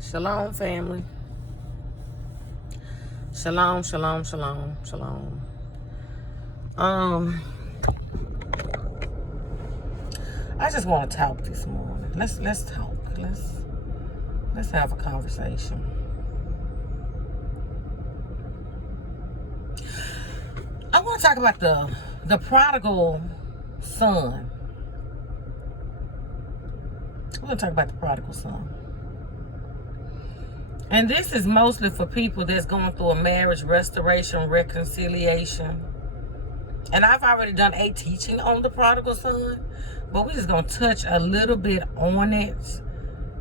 Shalom, family. Shalom, shalom, shalom, shalom. I just want to talk this morning. Let's talk. Let's have a conversation. I want to talk about the prodigal son. I want to talk about the prodigal son. And this is mostly for people that's going through a marriage restoration, reconciliation. And I've already done a teaching on the prodigal son, but we're just going to touch a little bit on it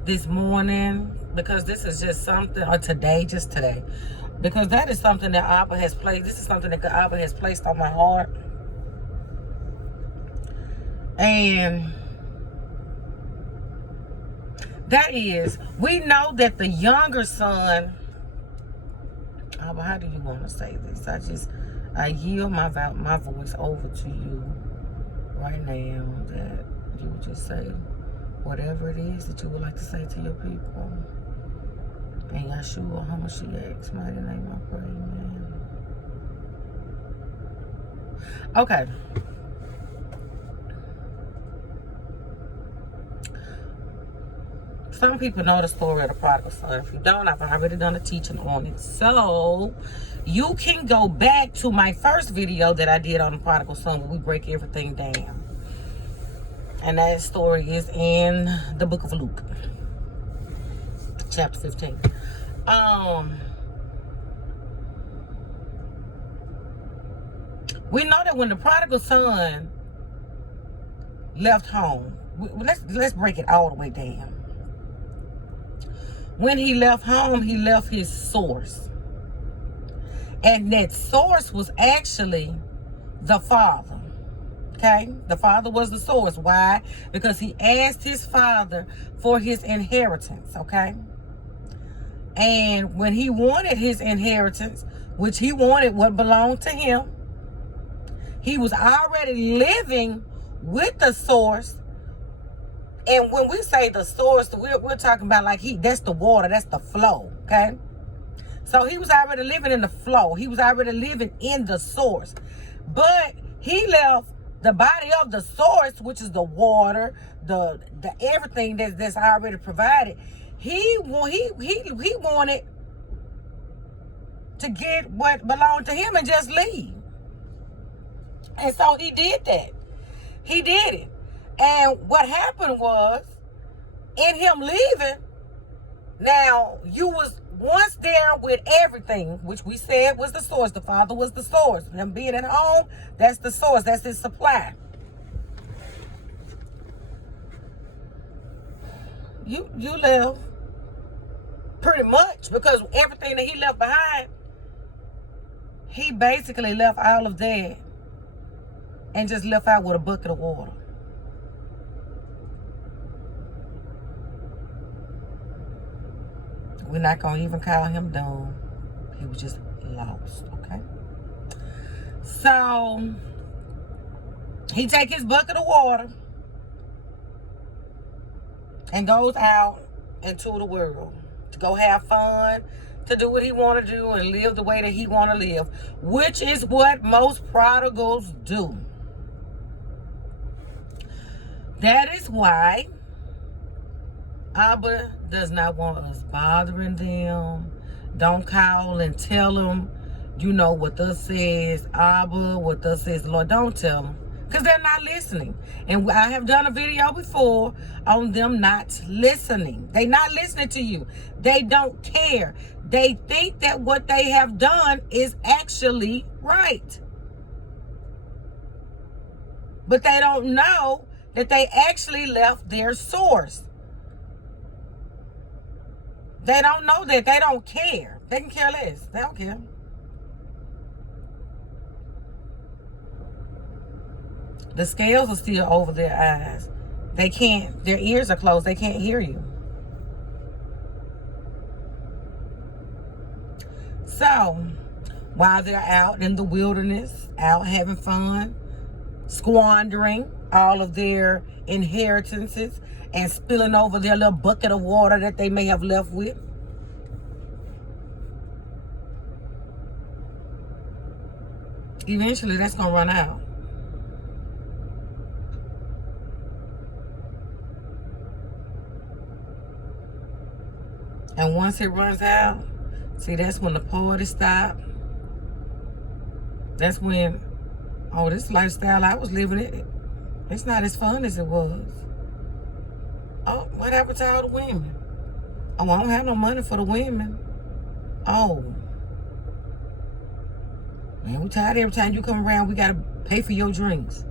this morning because this is just something, or just today, because that is something that Abba has placed. This is something that Abba has placed on my heart. And that is, we know that the younger son, Abba, how do you want to say this? I yield my voice over to you right now, that you would just say whatever it is that you would like to say to your people. And Yeshua HaMashiach's mighty name I pray, amen. Okay. Some people know the story of the prodigal son. If you don't, I've already done a teaching on it. So you can go back to my first video that I did on the prodigal son where we break everything down. And that story is in the book of Luke, chapter 15. We know that when the prodigal son left home, let's break it all the way down. When he left home, he left his source. And that source was actually the father. Okay? The father was the source. Why? Because he asked his father for his inheritance. Okay? And when he wanted his inheritance, which he wanted what belonged to him, he was already living with the source. And when we say the source, we're talking about like that's the water, that's the flow, okay? So he was already living in the flow. He was already living in the source. But he left the body of the source, which is the water, the everything that's already provided. He wanted to get what belonged to him and just leave. And so he did that. He did it. And what happened was, in him leaving, now you was once there with everything, which we said was the source. The father was the source. Him being at home, that's the source. That's his supply. You left pretty much, because everything that he left behind, he basically left all of that and just left out with a bucket of water. We're not going to even call him dumb. He was just lost, okay? So, he take his bucket of water and goes out into the world to go have fun, to do what he want to do and live the way that he want to live, which is what most prodigals do. That is why Abba does not want us bothering them. Don't call and tell them, what thus says Abba, what thus says the Lord. Don't tell them, because they're not listening. And I have done a video before on them not listening. They're not listening to you. They don't care. They think that what they have done is actually right. But they don't know that they actually left their source. They don't know that. They don't care. They can care less. They don't care. The scales are still over their eyes. They can't, their ears are closed. They can't hear you. So, while they're out in the wilderness, out having fun, squandering all of their inheritances and spilling over their little bucket of water that they may have left with, Eventually, that's going to run out. And once it runs out, see, that's when the party stop. That's when, oh, this lifestyle I was living, it's not as fun as it was. Oh, what happened to all the women? Oh, I don't have no money for the women. Oh. Man, we tired every time you come around, we got to pay for your drinks.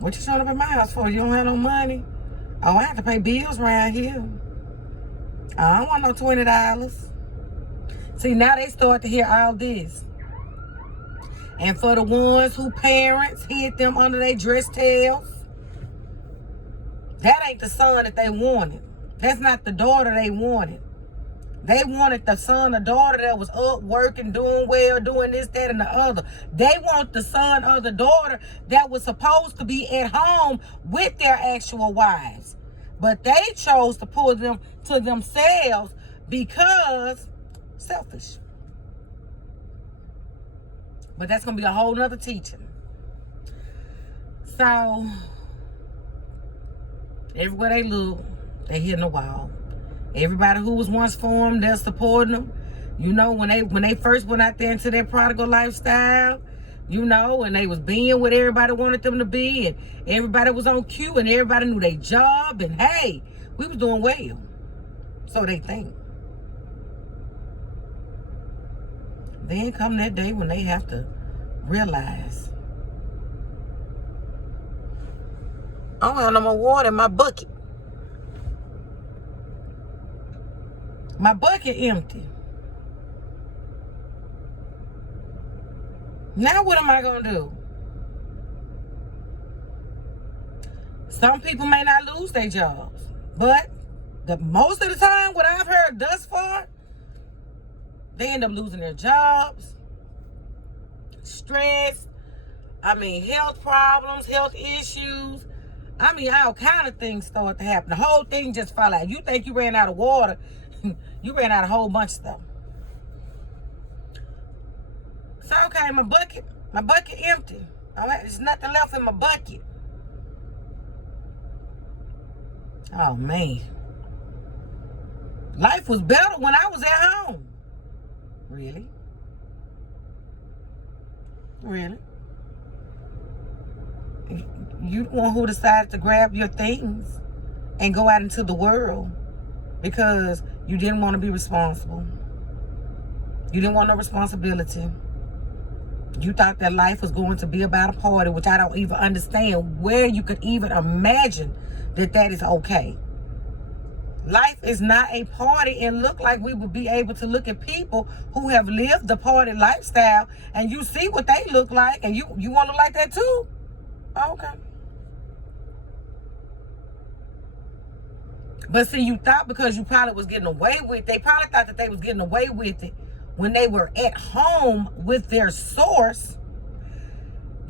What you showing up at my house for? You don't have no money? Oh, I have to pay bills around here. I don't want no $20. See, now they start to hear all this. And for the ones who parents hid them under their dress tails, that ain't the son that they wanted. That's not the daughter they wanted. They wanted the son or daughter that was up, working, doing well, doing this, that, and the other. They want the son or the daughter that was supposed to be at home with their actual wives. But they chose to pull them to themselves because selfish. But that's going to be a whole nother teaching. So, everywhere they look, they hitting the wall. Everybody who was once for them, they're supporting them. You know, when they first went out there into their prodigal lifestyle, you know, and they was being what everybody wanted them to be, and everybody was on cue, and everybody knew their job, and hey, we was doing well. So they think. Then come that day when they have to realize, I don't have no more water in my bucket. My bucket empty. Now what am I going to do? Some people may not lose their jobs. But most of the time, what I've heard thus far, they end up losing their jobs. Stress. Health problems, health issues. All kind of things start to happen. The whole thing just fell out. You think you ran out of water. You ran out a whole bunch of stuff. So, okay, my bucket empty. All right, there's nothing left in my bucket. Oh, man. Life was better when I was at home. Really? Really? You the one who decided to grab your things and go out into the world because you didn't want to be responsible. You didn't want no responsibility. You thought that life was going to be about a party, which I don't even understand where you could even imagine that is okay. Life is not a party, and look like we would be able to look at people who have lived the party lifestyle and you see what they look like, and you want to look like that too? Okay. But see, you thought because you probably was getting away with it, they probably thought that they was getting away with it when they were at home with their source.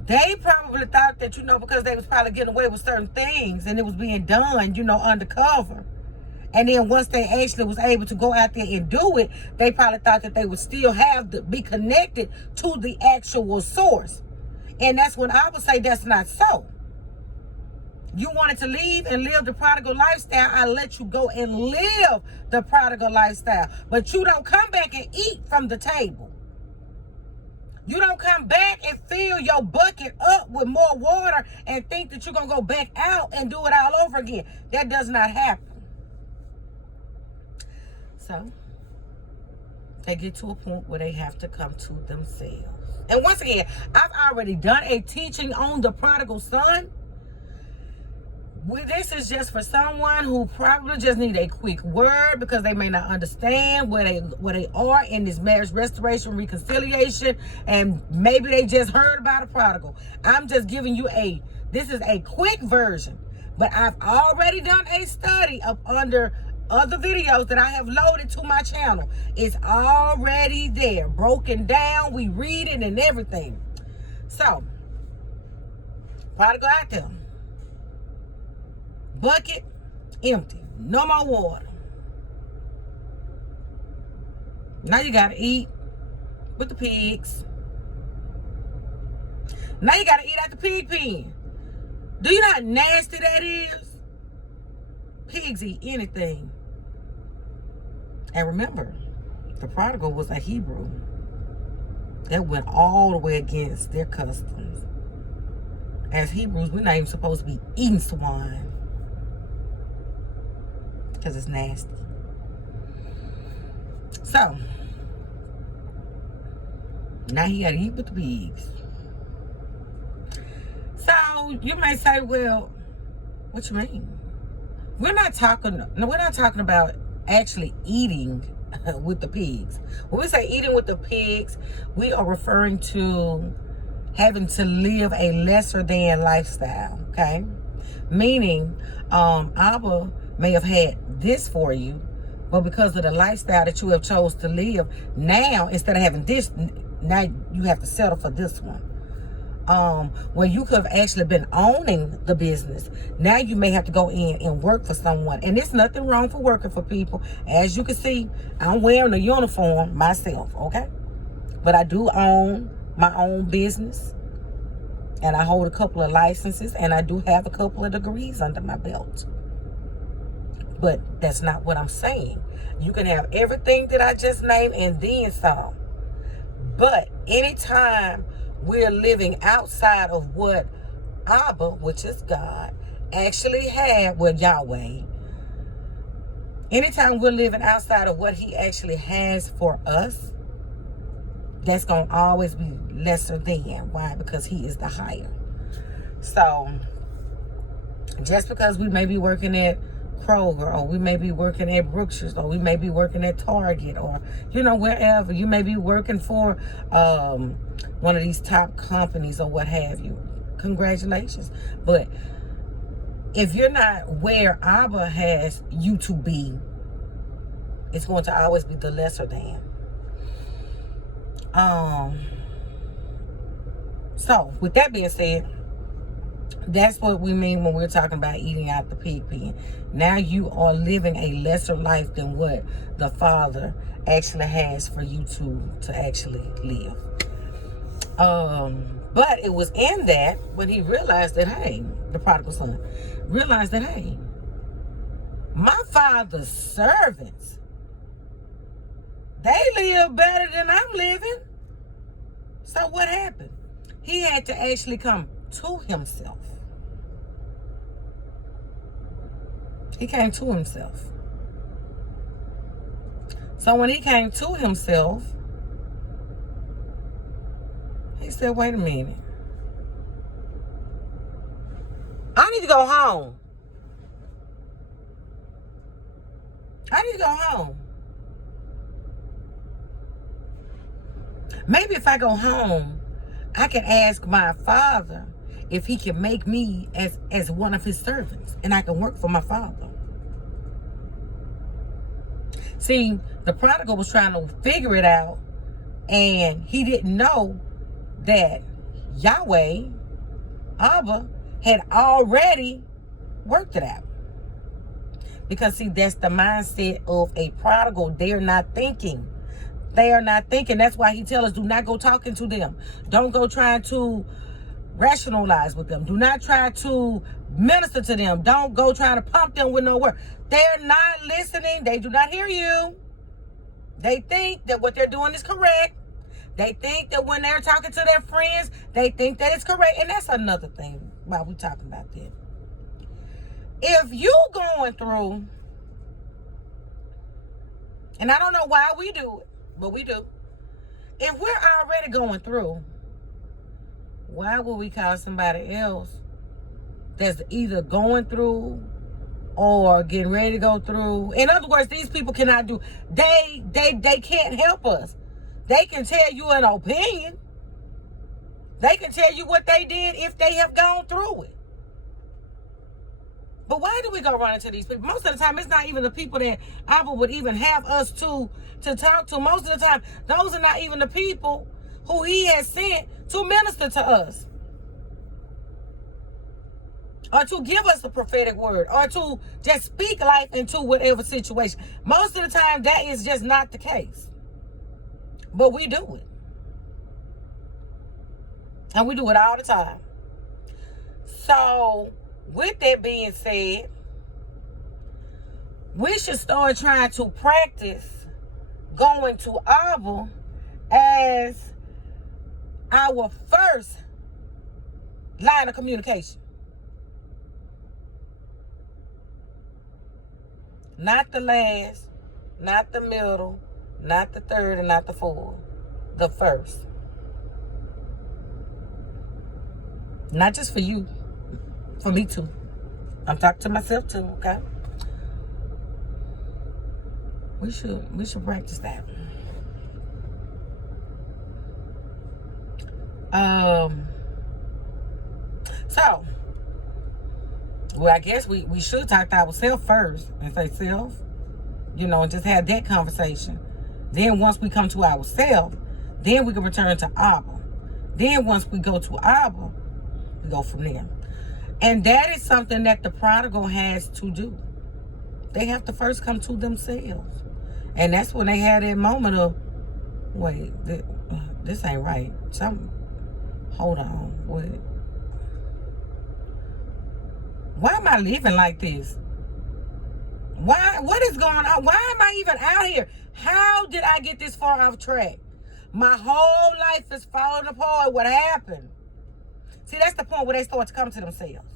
They probably thought that, because they was probably getting away with certain things and it was being done, undercover. And then once they actually was able to go out there and do it, they probably thought that they would still have to be connected to the actual source. And that's when I would say that's not so. You wanted to leave and live the prodigal lifestyle, I let you go and live the prodigal lifestyle. But you don't come back and eat from the table. You don't come back and fill your bucket up with more water and think that you're going to go back out and do it all over again. That does not happen. So, they get to a point where they have to come to themselves. And once again, I've already done a teaching on the prodigal son. This is just for someone who probably just need a quick word because they may not understand where they are in this marriage restoration, reconciliation, and maybe they just heard about a prodigal. I'm just giving you this is a quick version, but I've already done a study of under other videos that I have loaded to my channel. It's already there, broken down. We read it and everything. So, prodigal out there. Bucket empty. No more water. Now you gotta eat with the pigs. Now you got to eat out the pig pen. Do you know how nasty that is? Pigs eat anything. And remember, the prodigal was a Hebrew that went all the way against their customs. As Hebrews, we're not even supposed to be eating swine because it's nasty. So, now he got to eat with the pigs. So, you may say, well, what you mean? We're not talking about actually eating with the pigs. When we say eating with the pigs, we are referring to having to live a lesser than lifestyle, okay? Meaning, Abba may have had this for you, but because of the lifestyle that you have chose to live, now, instead of having this, now you have to settle for this one. Where you could have actually been owning the business, now you may have to go in and work for someone. And there's nothing wrong for working for people. As you can see, I'm wearing a uniform myself, okay? But I do own my own business, and I hold a couple of licenses, and I do have a couple of degrees under my belt. But that's not what I'm saying. You can have everything that I just named and then some. But anytime we're living outside of what Abba, which is God, actually had, well, Yahweh, anytime we're living outside of what he actually has for us, that's going to always be lesser than. Why? Because he is the higher. So, just because we may be working at Kroger, or we may be working at Brookshire's, or we may be working at Target, or, wherever. You may be working for one of these top companies or what have you. Congratulations. But if you're not where Abba has you to be, it's going to always be the lesser than. So, with that being said, that's what we mean when we're talking about eating out the pig pen. Now you are living a lesser life than what the Father actually has for you to actually live. But it was in that when he realized that, hey, the prodigal son realized that, hey, my father's servants, they live better than I'm living. So what happened? He had to actually come to himself. He came to himself. So when he came to himself, he said, wait a minute. I need to go home. I need to go home. Maybe if I go home, I can ask my father if he can make me as one of his servants, and I can work for my father. See, the prodigal was trying to figure it out, and he didn't know that Yahweh, Abba, had already worked it out. Because, see, that's the mindset of a prodigal. They're not thinking. They are not thinking. That's why he tells us, do not go talking to them. Don't go trying to rationalize with them. Do not try to minister to them. Don't go trying to pump them with no word. They're not listening. They do not hear you. They think that what they're doing is correct. They think that when they're talking to their friends, they think that it's correct. And that's another thing while we're talking about that. If you going through, and I don't know why we do it, but we do. If we're already going through, why would we call somebody else that's either going through or getting ready to go through? In other words, these people cannot do, they can't help us. They can tell you an opinion. They can tell you what they did if they have gone through it. But why do we go running to these people? Most of the time, it's not even the people that Abba would even have us to talk to. Most of the time, those are not even the people who he has sent to minister to us, or to give us a prophetic word, or to just speak life into whatever situation. Most of the time, that is just not the case. But we do it. And we do it all the time. So, with that being said, we should start trying to practice going to Abba as our first line of communication. Not the last, not the middle, not the third, and not the fourth. The first. Not just for you, for me too. I'm talking to myself too, okay? We should practice that. So, well, I guess we should talk to ourselves first and say, self, and just have that conversation. Then once we come to ourselves, then we can return to Abba. Then once we go to Abba, we go from there. And that is something that the prodigal has to do. They have to first come to themselves. And that's when they had that moment of, wait, this ain't right. Hold on, wait. Why am I living like this? What is going on? Why am I even out here? How did I get this far off track? My whole life is falling apart. What happened? See, that's the point where they start to come to themselves.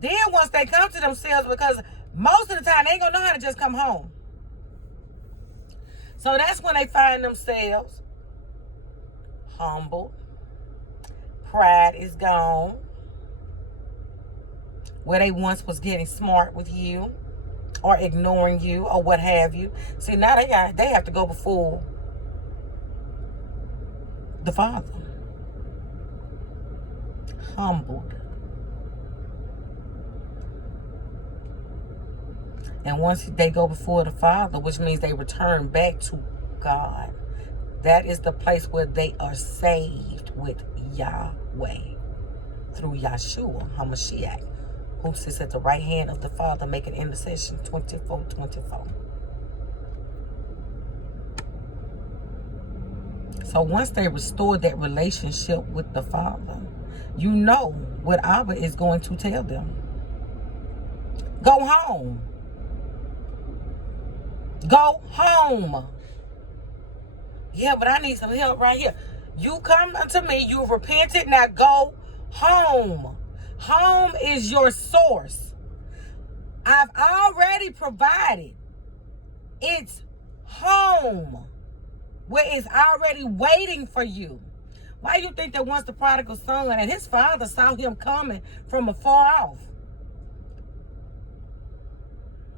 Then once they come to themselves, because most of the time they ain't gonna know how to just come home. So that's when they find themselves humble. Pride is gone. Where they once was getting smart with you or ignoring you or what have you. See, now they have to go before the Father. Humbled. And once they go before the Father, which means they return back to God, that is the place where they are saved with Yahweh through Yahshua HaMashiach, who sits at the right hand of the Father making intercession 24/24. So once they restore that relationship with the Father, you know what Abba is going to tell them. Go home. Go home. Yeah, but I need some help right here. You come unto me, you've repented, now go home. Home is your source. I've already provided. It's home where it's already waiting for you. Why do you think that once the prodigal son and his father saw him coming from afar off?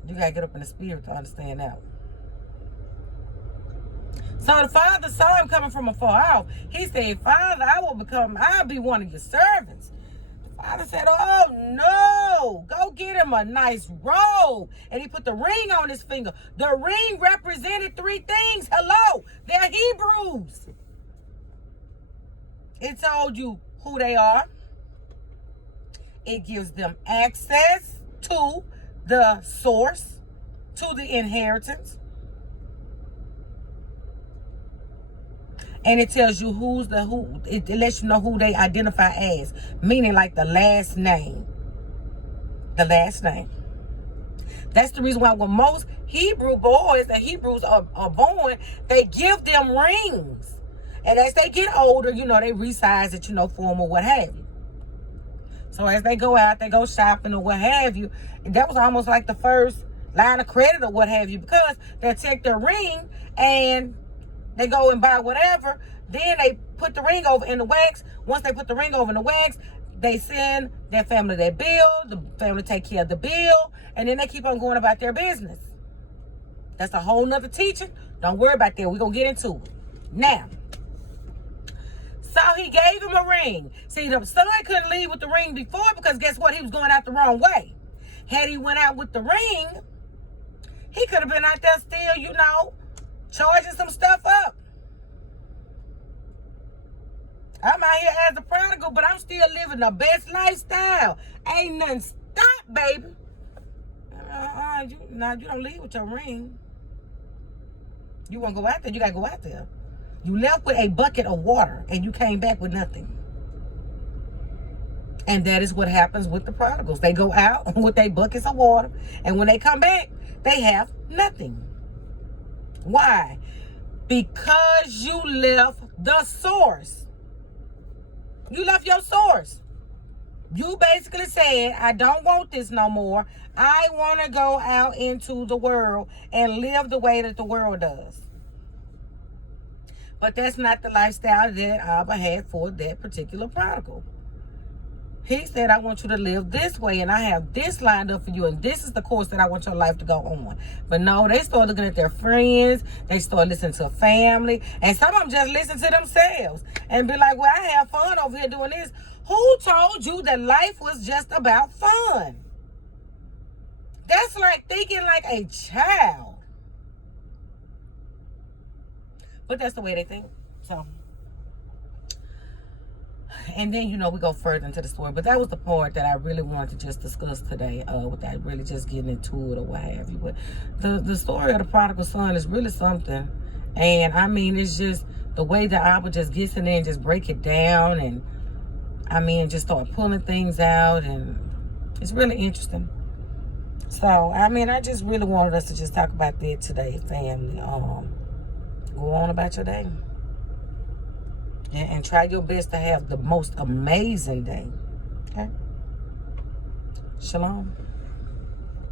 You got to get up in the spirit to understand that. So the father saw him coming from afar off. He said, Father, I'll be one of your servants. The father said, oh no, go get him a nice robe. And he put the ring on his finger. The ring represented three things. Hello, they're Hebrews. It told you who they are. It gives them access to the source, to the inheritance. And it tells you who. It lets you know who they identify as. Meaning like the last name. The last name. That's the reason why when most Hebrew boys, the Hebrews are born, they give them rings. And as they get older, they resize it, for them or what have you. So as they go out, they go shopping or what have you. And that was almost like the first line of credit or what have you. Because they take their ring and they go and buy whatever. Then they put the ring over in the wax. Once they put the ring over in the wax, they send their family their bill. The family take care of the bill. And then they keep on going about their business. That's a whole nother teaching. Don't worry about that. We're going to get into it. Now, so he gave him a ring. See, the son couldn't leave with the ring before because guess what? He was going out the wrong way. Had he went out with the ring, he could have been out there still, charging some stuff up. I'm out here as a prodigal, but I'm still living the best lifestyle. Ain't nothing stop, baby. You don't leave with your ring. You want to go out there, you got to go out there. You left with a bucket of water and you came back with nothing. And that is what happens with the prodigals. They go out with their buckets of water, and when they come back, they have nothing. Why? Because you left the source. You left your source. You basically said, I don't want this no more. I want to go out into the world and live the way that the world does. But that's not the lifestyle that Abba had for that particular prodigal. He said, I want you to live this way, and I have this lined up for you, and this is the course that I want your life to go on. But no, they start looking at their friends, they start listening to family, and some of them just listen to themselves and be like, well, I have fun over here doing this. Who told you that life was just about fun? That's like thinking like a child. But that's the way they think. So, and then, we go further into the story. But that was the part that I really wanted to just discuss today, without really just getting into it or what have you. But the story of the prodigal son is really something. And I mean, it's just the way that Abba just gets in there and just break it down, and I mean, just start pulling things out, and it's really interesting. So, I mean, I just really wanted us to just talk about that today, family. Go on about your day. And try your best to have the most amazing day. Okay? Shalom.